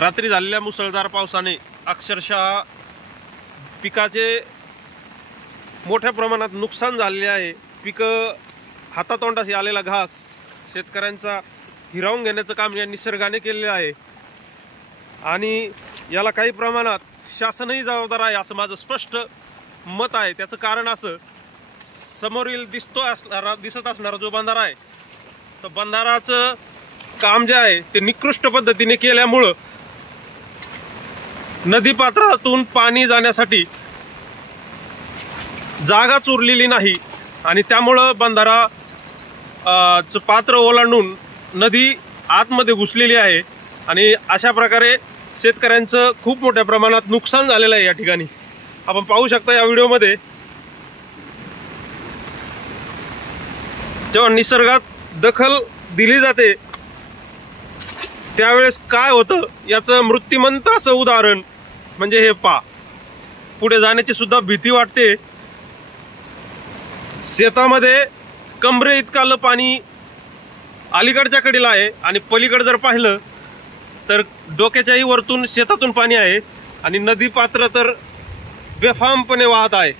रात्री झालेल्या मुसळधार पावसाने अक्षरशः पिकाचे मोठ्या प्रमाणात नुकसान झालेले आहे। पिकं हातातोंडाशी आलेला घास शेतकऱ्यांचा हिरावून घेण्याचं काम या निसर्गाने केलेले आहे आणि याला काही प्रमाणात शासनही जबाबदार आहे असं माझं स्पष्ट मत आहे। त्याचं कारण असं, समोरील दिसत असणारा जो बंधारा आहे तर बंधाराचं काम जे आहे ते निकृष्ट पद्धतीने केल्यामुळं नदी पात्रातून पाणी जाण्यासाठी जागाच उरलेली नाही आणि त्यामुळं बंधाराचं पात्र ओलांडून नदी आतमध्ये घुसलेली आहे आणि अशा प्रकारे शेतकऱ्यांचं खूप मोठ्या प्रमाणात नुकसान झालेलं आहे। या ठिकाणी आपण पाहू शकता या व्हिडिओमध्ये, जेव्हा निसर्गात दखल दिली जाते त्यावेळेस काय होतं याचं मृत्यूमंत असं उदाहरण म्हणजे हे पा पुढे जाण्याची सुद्धा भीती वाटते। शेतामध्ये कमरे इतकालं पाणी अलीकडच्या कडेला आहे आणि पलीकडे जर पाहिलं तर डोक्याच्याही वरतून शेतातून पाणी आहे आणि नदी पात्र तर बेफामपणे वाहत आहे।